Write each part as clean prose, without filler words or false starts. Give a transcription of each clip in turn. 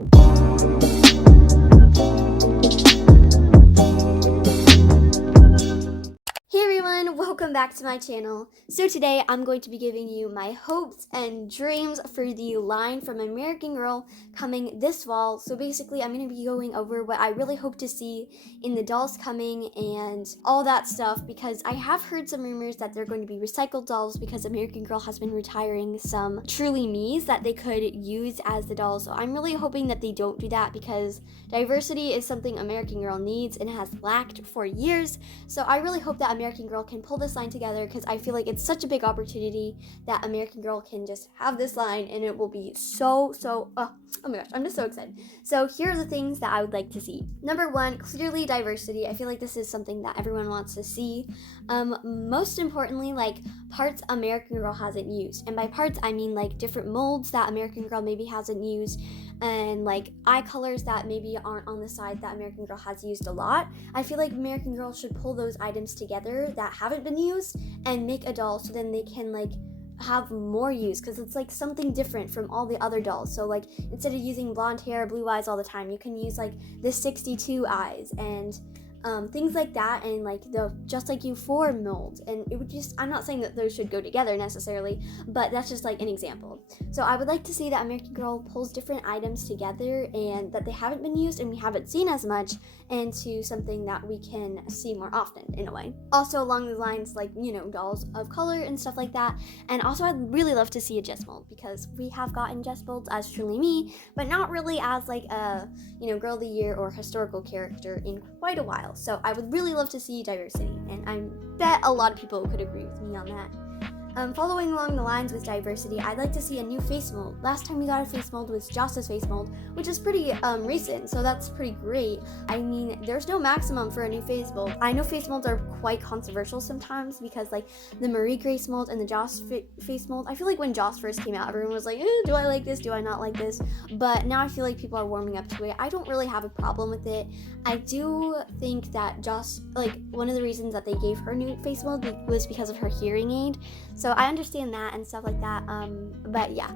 Hey everyone, welcome back to my channel. So today I'm going to be giving you my hopes and dreams for the line from American Girl coming this fall. So basically I'm going to be going over what I really hope to see in the dolls coming and all that stuff, because I have heard some rumors that they're going to be recycled dolls because American Girl has been retiring some Truly Me's that they could use as the dolls. So I'm really hoping that they don't do that, because diversity is something American Girl needs and has lacked for years. So I really hope that American Girl can pull this line together, because I feel like it's such a big opportunity that American Girl can just have this line and it will be oh my gosh, I'm just so excited. So here are the things that I would like to see. Number one, clearly diversity. I feel like this is something that everyone wants to see. Most importantly, like parts American Girl hasn't used. And by parts, I mean like different molds that American Girl maybe hasn't used, and like eye colors that maybe aren't on the side that American Girl has used a lot. I feel like American Girl should pull those items together that haven't been used and make a doll, so then they can like have more use, because it's like something different from all the other dolls. So like instead of using blonde hair, blue eyes all the time, you can use like the 62 eyes and things like that, and like the Just Like You 4 mold. And it would just, I'm not saying that those should go together necessarily, but that's just like an example. So I would like to see that American Girl pulls different items together and that they haven't been used and we haven't seen as much, into something that we can see more often in a way. Also along the lines, like, you know, dolls of color and stuff like that. And also I'd really love to see a Jess mold, because we have gotten Jess molds as Truly Me, but not really as like a, you know, Girl of the Year or historical character in quite a while. So I would really love to see diversity, and I bet a lot of people could agree with me on that. Following along the lines with diversity, I'd like to see a new face mold. Last time we got a face mold was Joss's face mold, which is pretty recent, so that's pretty great. I mean, there's no maximum for a new face mold. I know face molds are quite controversial sometimes, because like the Marie Grace mold and the Joss face mold, I feel like when Joss first came out, everyone was like, do I like this? Do I not like this? But now I feel like people are warming up to it. I don't really have a problem with it. I do think that Joss, like one of the reasons that they gave her new face mold was because of her hearing aid. So I understand that and stuff like that, but yeah,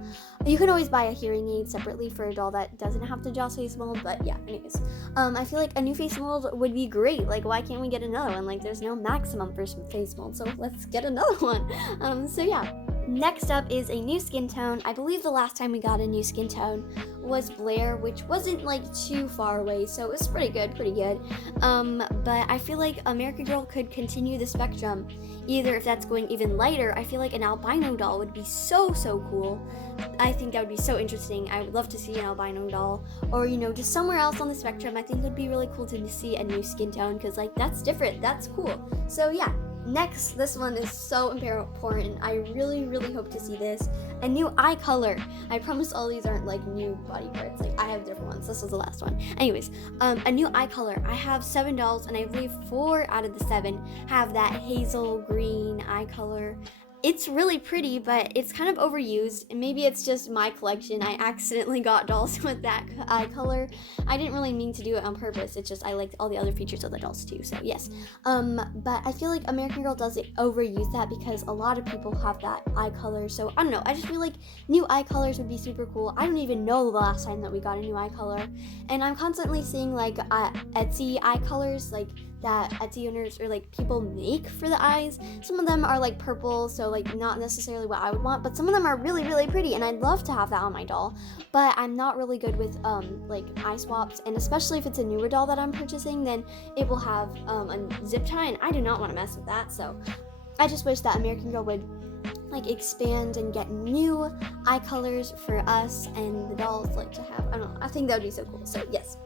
you can always buy a hearing aid separately for a doll that doesn't have the Joss face mold. But yeah, anyways, I feel like a new face mold would be great. Like, why can't we get another one? Like, there's no maximum for some face mold, so let's get another one. So yeah. Next up is a new skin tone. I believe the last time we got a new skin tone was Blair, which wasn't like too far away, so it was pretty good. But I feel like American Girl could continue the spectrum. Either if that's going even lighter, I feel like an albino doll would be so cool. I think that would be so interesting. I would love to see an albino doll, or you know, just somewhere else on the spectrum. I think it would be really cool to see a new skin tone, because like that's different, that's cool. So yeah. Next, this one is so important. I really hope to see this. A new eye color. I promise all these aren't like new body parts. Like, I have different ones. This was the last one. Anyways, a new eye color. I have 7 dolls, and I believe 4 out of the 7 have that hazel green eye color. It's really pretty, but it's kind of overused, and maybe it's just my collection. I accidentally got dolls with that eye color. I didn't really mean to do it on purpose. It's just I liked all the other features of the dolls too, so yes. But I feel like American Girl does overuse that, because a lot of people have that eye color. So I don't know, I just feel like new eye colors would be super cool. I don't even know the last time that we got a new eye color, and I'm constantly seeing like Etsy eye colors, like that Etsy owners or like people make for the eyes. Some of them are like purple, so like not necessarily what I would want, but some of them are really pretty, and I'd love to have that on my doll. But I'm not really good with like eye swaps, and especially if it's a newer doll that I'm purchasing, then it will have a zip tie, and I do not want to mess with that. So I just wish that American Girl would like expand and get new eye colors for us and the dolls like to have. I don't know, I think that would be so cool. So yes.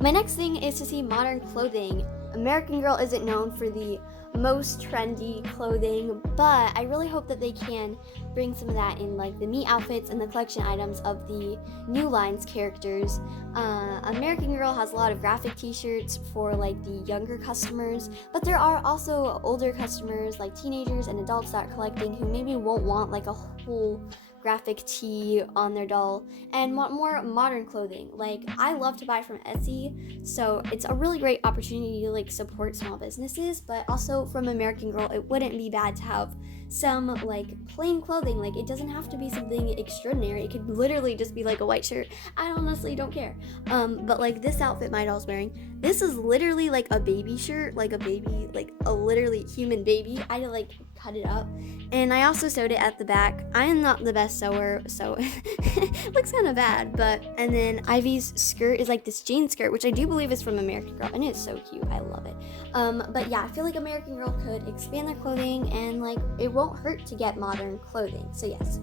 My next thing is to see modern clothing. American Girl isn't known for the most trendy clothing, but I really hope that they can bring some of that in, like the Me outfits and the collection items of the new line's characters. American Girl has a lot of graphic t-shirts for like the younger customers, but there are also older customers like teenagers and adults that are collecting who maybe won't want like a whole graphic tee on their doll and want more modern clothing. Like, I love to buy from Etsy, so it's a really great opportunity to like support small businesses, but also from American Girl, it wouldn't be bad to have some like plain clothing. Like it doesn't have to be something extraordinary. It could literally just be like a white shirt. I honestly don't care. But like this outfit my doll's wearing, this is literally like a baby shirt, like a baby, like a literally human baby. I had to like cut it up, and I also sewed it at the back. I am not the best sewer, so it looks kind of bad. But and then Ivy's skirt is like this jean skirt, which I do believe is from American Girl, and it's so cute. I love it. But yeah, I feel like American Girl could expand their clothing, and like it won't hurt to get modern clothing. So yes.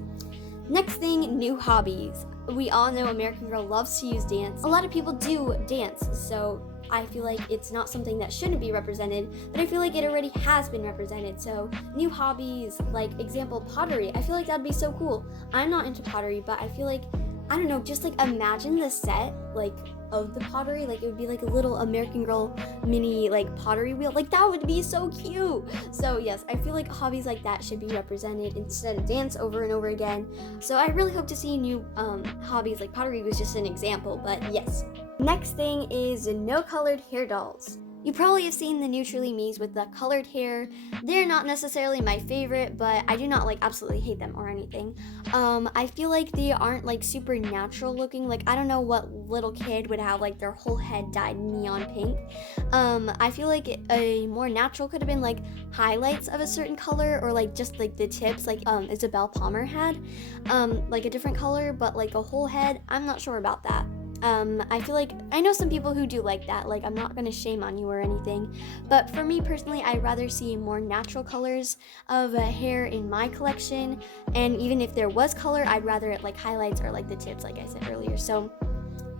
Next thing, new hobbies. We all know American Girl loves to use dance. A lot of people do dance, so I feel like it's not something that shouldn't be represented, but I feel like it already has been represented. So new hobbies, like example, pottery. I feel like that'd be so cool. I'm not into pottery, but I feel like, I don't know, just like imagine the set like of the pottery. Like it would be like a little American Girl mini like pottery wheel. Like that would be so cute. So yes, I feel like hobbies like that should be represented instead of dance over and over again. So I really hope to see new hobbies. Like pottery was just an example, but yes. Next thing is no colored hair dolls. You probably have seen the Neutrally Me's with the colored hair. They're not necessarily my favorite, but I do not like absolutely hate them or anything. I feel like they aren't like super natural looking. Like I don't know what little kid would have like their whole head dyed neon pink. I feel like a more natural could have been like highlights of a certain color, or like just like the tips, like Isabel Palmer had, like a different color, but like a whole head. I'm not sure about that. I feel like I know some people who do like that. Like I'm not gonna shame on you or anything, but for me personally, I'd rather see more natural colors of hair in my collection. And even if there was color, I'd rather it like highlights or like the tips, like I said earlier. So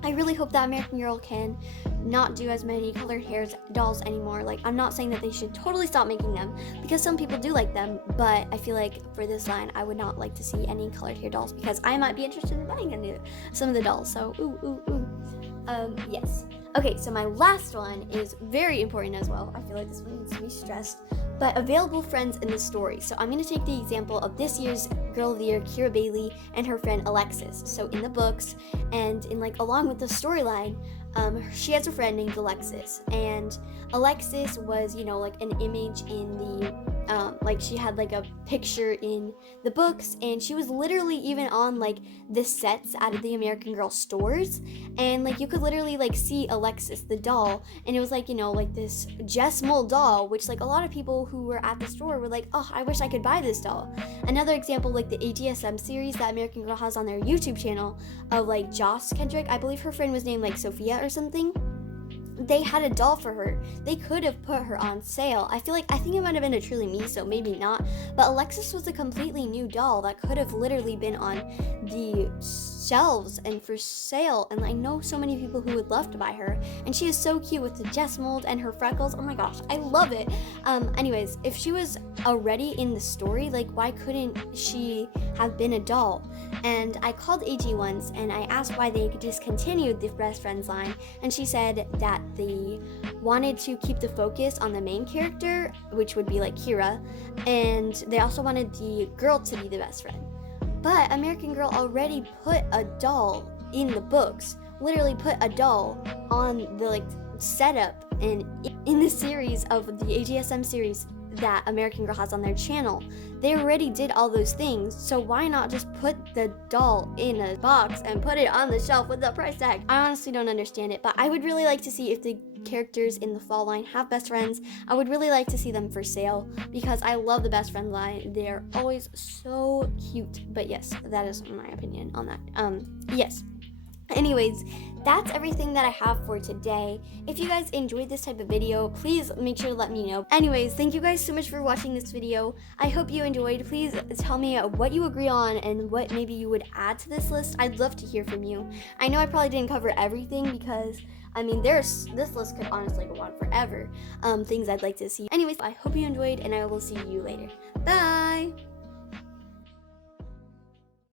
I really hope that American Girl can not do as many colored hair dolls anymore. Like I'm not saying that they should totally stop making them, because some people do like them, but I feel like for this line I would not like to see any colored hair dolls, because I might be interested in buying some of the dolls. So yes. Okay, so my last one is very important as well. I feel like this one needs to be stressed. But available friends in the story. So I'm going to take the example of this year's Girl of the Year, Kira Bailey, and her friend Alexis. So in the books, and in like along with the storyline, she has a friend named Alexis, and Alexis was, you know, like an image in the like she had like a picture in the books, and she was literally even on like the sets out of the American Girl stores, and like you could literally like see Alexis the doll, and it was like, you know, like this Jess Mold doll, which like a lot of people who were at the store were like, oh, I wish I could buy this doll. Another example, like the AGSM series that American Girl has on their YouTube channel of like Joss Kendrick, I believe her friend was named like Sophia or something. They had a doll for her. They could have put her on sale. I think it might have been a Truly Me, so maybe not. But Alexis was a completely new doll that could have literally been on the shelves and for sale. And I know so many people who would love to buy her. And she is so cute with the Jess mold and her freckles. Oh my gosh, I love it. Anyways, if she was already in the story, like why couldn't she have been a doll? And I called AG once and I asked why they discontinued the Best Friends line, and she said that they wanted to keep the focus on the main character, which would be like Kira, and they also wanted the girl to be the best friend. But American Girl already put a doll in the books, literally put a doll on the like setup and in the series of the AGSM series that American Girl has on their channel. They already did all those things, so why not just put the doll in a box and put it on the shelf with the price tag? I honestly don't understand it, but I would really like to see if the characters in the fall line have best friends. I would really like to see them for sale, because I love the best friend line. They're always so cute. But yes, that is my opinion on that. Yes. Anyways, that's everything that I have for today. If you guys enjoyed this type of video, please make sure to let me know. Anyways, thank you guys so much for watching this video. I hope you enjoyed. Please tell me what you agree on and what maybe you would add to this list. I'd love to hear from you. I know I probably didn't cover everything, because I mean, this list could honestly go on forever. Things I'd like to see. Anyways, I hope you enjoyed, and I will see you later. Bye!